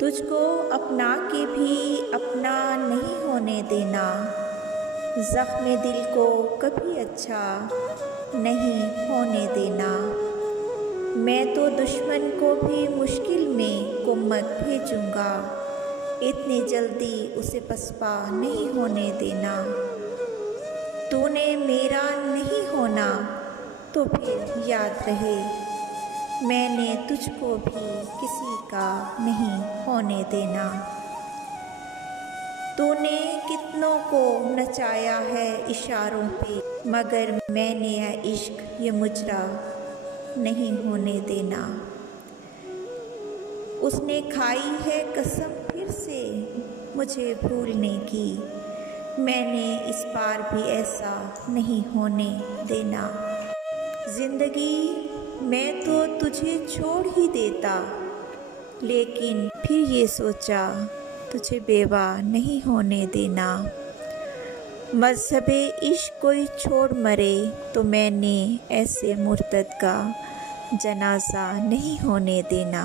तुझको अपना के भी अपना नहीं होने देना। ज़ख्म दिल को कभी अच्छा नहीं होने देना। मैं तो दुश्मन को भी मुश्किल में कुम्मत भेजूँगा, इतनी जल्दी उसे पसपा नहीं होने देना। तूने मेरा नहीं होना तो फिर याद रहे, मैंने तुझको भी किसी का नहीं होने देना। तूने कितनों को नचाया है इशारों पे, मगर मैंने यह इश्क ये मुजरा नहीं होने देना। उसने खाई है कसम फिर से मुझे भूलने की, मैंने इस बार भी ऐसा नहीं होने देना। ज़िंदगी मैं तो तुझे छोड़ ही देता, लेकिन फिर ये सोचा तुझे बेवा नहीं होने देना। मज़हबे इश्क कोई छोड़ मरे तो मैंने ऐसे मुर्तद का जनाजा नहीं होने देना।